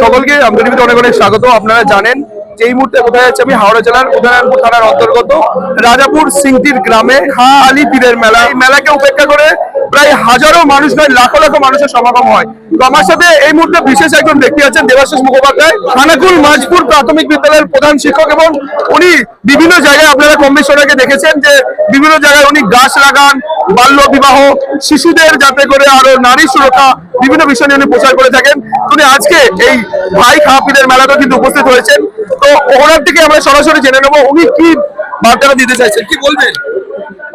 সকলকে আমাদের টিভিতে অনেক অনেক স্বাগত। আপনারা জানেন যে এই মুহূর্তে কোথায় যাচ্ছে, আমি হাওড়া জেলার উদয়নারায়ণপুর থানার অন্তর্গত রাজাপুর সিংটির গ্রামে খা আলী পীরের মেলা। এই মেলাকে উপেক্ষা করে প্রায় হাজারো মানুষ নয় লাখো লাখো মানুষের সমাগম হয়। তো আমার সাথে এই মুহূর্তে বিশেষ একজন ব্যক্তি আছেন, দেবাশিস মুখোপাধ্যায়, খানাকুল মাঝপুর প্রাথমিক বিদ্যালয়ের প্রধান শিক্ষক, এবং উনি বিভিন্ন জায়গায় আপনারা কম বেশি ওনাকে দেখেছেন যে বিভিন্ন জায়গায় উনি গাছ লাগান, বাল্য বিবাহ, শিশুদের যাতে করে আরো নারী সুরক্ষা বিভিন্ন বিষয় নিয়ে উনি প্রচার করে থাকেন। উনি আজকে এই ভাই খা পীরের মেলাতে কিন্তু উপস্থিত হয়েছেন। তো ওনার থেকে আমরা সরাসরি জেনে নেবো উনি কি বার্তাটা দিতে চাইছেন, কি বলবেন।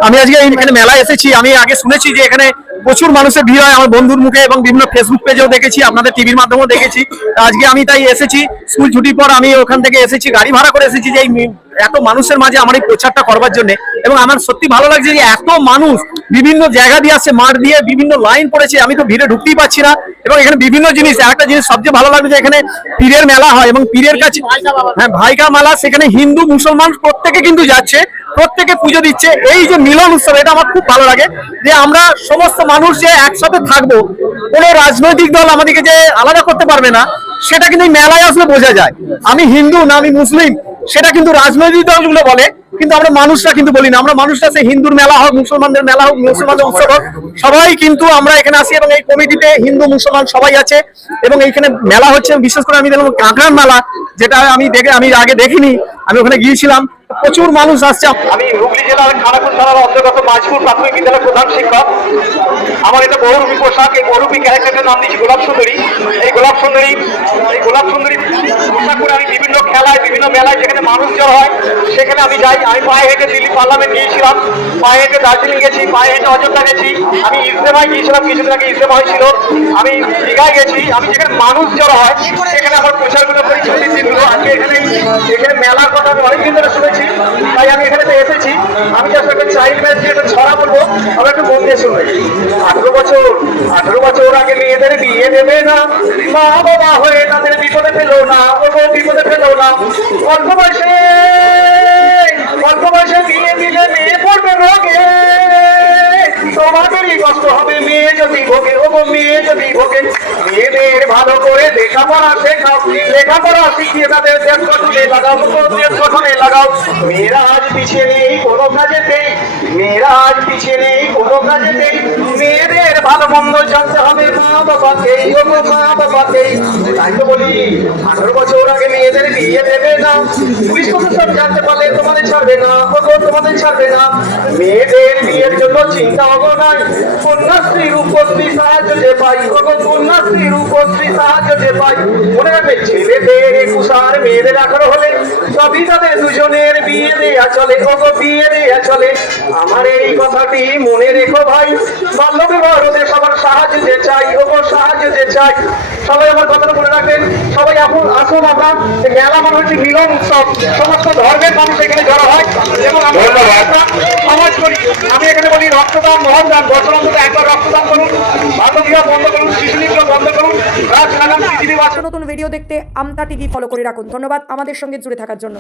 আমি আজকে এখানে মেলায় এসেছি। আমি আগে শুনেছি যে এখানে প্রচুর মানুষের ভিড় হয়, আমার বন্ধুর মুখে এবং বিভিন্ন ফেসবুক পেজেও দেখেছি, আপনাদের টিভির মাধ্যমেও দেখেছি। আজকে আমি তাই এসেছি, স্কুল ছুটির পর আমি ওখান থেকে এসেছি, গাড়ি ভাড়া করে এসেছি যে এই এত মানুষের মাঝে আমার এই প্রচারটা করবার জন্য। এবং আমার সত্যি ভালো লাগছে যে এত মানুষ বিভিন্ন জায়গা দিয়ে আসছে, মাঠ দিয়ে বিভিন্ন লাইন পড়েছে, আমি তো ভিড়ে ঢুকতেই পারছি না। এবং এখানে বিভিন্ন জিনিস, একটা জিনিস সবচেয়ে ভালো লাগছে যে এখানে পীরের মেলা হয় এবং পীরের কাছে হ্যাঁ ভাইকা মেলা, সেখানে হিন্দু মুসলমান প্রত্যেকে কিন্তু যাচ্ছে, প্রত্যেকে পুজো দিচ্ছে। এই যে মিলন উৎসব, এটা আমার খুব ভালো লাগে যে আমরা সমস্ত মানুষ যে একসাথে থাকবো, কোনো রাজনৈতিক দল আমাদেরকে যে আলাদা করতে পারবে না, সেটা কিন্তু এই মেলায় আসলে বোঝা যায়। আমি হিন্দু না আমি মুসলিম সেটা কিন্তু রাজনৈতিক দলগুলো বলে, কিন্তু আমরা মানুষরা কিন্তু বলি না। আমরা মানুষরা সে হিন্দুর মেলা হোক, মুসলমানদের মেলা হোক, মুসলমানদের উৎসব হোক, সবাই কিন্তু আমরা এখানে আসি। এবং এই কমিটিতে হিন্দু মুসলমান সবাই আছে। এবং এইখানে মেলা হচ্ছে, বিশেষ করে আমি দেখলাম কাঁকড়ার মেলা, যেটা আমি আগে দেখিনি। আমি ওখানে গিয়েছিলাম, প্রচুর মানুষ আসছে। আমি হুগলি জেলার খানাকুল থানার অন্তর্গত মাঝপুর প্রাথমিক বিদ্যালয়ের প্রধান শিক্ষক। আমার এটা বহুরূপী পোশাক, এই বহুরূপী ক্যারেক্টারটার নাম দিয়েছি গোলাপ সুন্দরী। এই গোলাপ সুন্দরী পোশাক করে আমি বিভিন্ন খেলায়, বিভিন্ন মেলায় যেখানে মানুষ জড়ো হয় সেখানে আমি যাই। আমি পায়ে হেঁটে দিল্লি পার্লামেন্ট গিয়েছিলাম, পায়ে হেঁটে দার্জিলিং গেছি, পায়ে হেঁটে অযোধ্যা গেছি, আমি ইজতেমায় গিয়েছিলাম, কিছুদিন আগে ইজতেমা হয়েছিল, আমি দীঘায় গেছি। আমি যেখানে মানুষ জড়ো হয় সেখানে আমার প্রচারগুলো করি ছুটির দিনগুলো। আজকে এখানে মেলার কথা আমি অনেকদিন ধরে শুনেছি, তাই আমি এখানে এসেছি। আমি জাস্ট একটা চাইল্ড ম্যাচ দিয়ে একটা ছড়া বলবো, আমরা একটু মন দিয়ে শুনবে। 18 বছর আগে মেয়েদের বিয়ে দেবে না, মা বাবা হয়ে তাদের বিপদে ফেলো না, বিপদে ফেলো না। অল্প বয়সে বিয়ে দিলে মেয়ে পড়বে রোগে, তোমাদেরই কষ্ট হবে মেয়ে যদি ভোগে, মেয়ে যদি ভোগে। মেয়েদের ভালো করে লেখাপড়া শেখাও, লেখাপড়া শিখিয়ে তাদের দেশ গঠনে লাগাও, দেশ গঠনে লাগাও। মেয়েরা আজ পিছিয়ে নেই কোনো কাজেতেই, মেয়েরা আজ পিছিয়ে নেই কোনো কাজেতেই। মেয়েদের ভালো মন্দ জানতে হবে মা বাবাকেই, মা বাবাকেই। তাই তো বলি 18 বছর আগে মেয়েদের বিয়ে দেবে না, পুলিশ প্রশাসন জানতে পারলে তোমাদের ছাড়বে না, তোমাদের ছাড়বে না। মেয়েদের বিয়ের জন্য চিন্তা হবো নাই, কন্যাশ্রীর উপশ্রী সাহায্য যে পাই, কন্যাশ্রীর উপশ্রী সাহায্য যে পাই। মনে রাখবে ছেলেদের 21 আর মেয়েদের 18 হলে সবই তাদের দুজনের বিয়ে দেয়া চলে, বিয়ে দেয়া চলে। আমার এই কথাটি মনে রেখো ভাই, বাল্য বিবাহ রোধে সবার সাহায্য যে চাই, সাহায্য যে চাই। সবাই আমার কথাটা মনে রাখবেন। সবাই এখন আসুন, আমরা মেলা মানে হচ্ছে মিলন উৎসব, সমস্ত ধর্মের মানুষ এখানে জড়ো হয় এবং আমরা সমাজ করি। আমি এখানে বলি রক্তদান মহাদান, বছর অন্তত একবার রক্তদান করুন, বাল্য বিবাহ বন্ধ করুন, শিশু নিগ্রহ বন্ধ করুন, গাছ লাগান, পৃথিবী বাঁচান। নতুন ভিডিও দেখতে আমতা টিভি ফলো করে রাখুন। ধন্যবাদ আমাদের সঙ্গে জুড়ে থাকার জন্য।